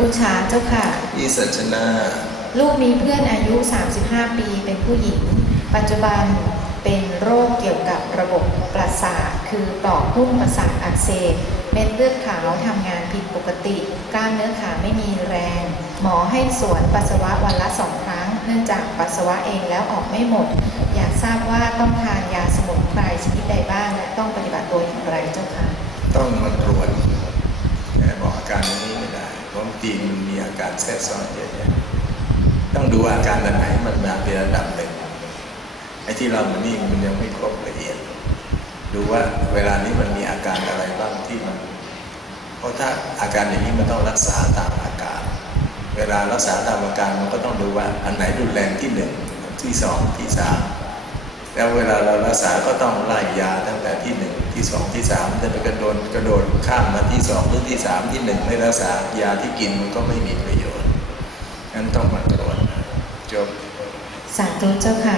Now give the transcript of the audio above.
อุชาเจ้าค่ะพี่สัชนา ลูกมีเพื่อนอายุ 35 ปีเป็นผู้หญิง ปัจจุบันเป็นโรคเกี่ยวกับระบบประสาทคือปลอกหุ้มประสาทอักเสบเม็ดเลือดขาวทำงานผิดปกติ กล้ามเนื้อขาไม่มีแรง หมอให้สวนปัสสาวะวันละสองครั้ง เนื่องจากปัสสาวะเองแล้วออกไม่หมด อยากทราบว่าต้องทานยาสมุนไพรชนิดใดบ้างและต้องปฏิบัติตัวอย่างไรเจ้าค่ะ ต้องมาตรวจแค่บอกอาการนี้ไม่ได้ เพราะบางทีมันมีอาการแทรกซ้อนเยอะแยะต้องดูอาการอันไหนมันมาเป็นระดับหนึ่งไอ้ที่เรามันนี่มันยังไม่ครบละเอียด ดูว่าเวลานี้มันมีอาการอะไรบ้างที่มัน เพราะถ้าอาการอย่างนี้มันต้องรักษาตามอาการ เวลารักษาตามอาการมันก็ต้องดูว่าอันไหนรุนแรงที่หนึ่งที่สองที่สามแล้วเวลาเรารักษาก็ต้องไล่ยาตั้งแต่ที่หนึ่ง ที่สองที่สามจะไปกระโดดกระโดดข้ามมาที่สองหรือที่สามที่หนึ่งไม่รักษายาที่กินมันก็ไม่มีประโยชน์งั้นต้องมาตรวจจบสาธุเจ้าค่ะ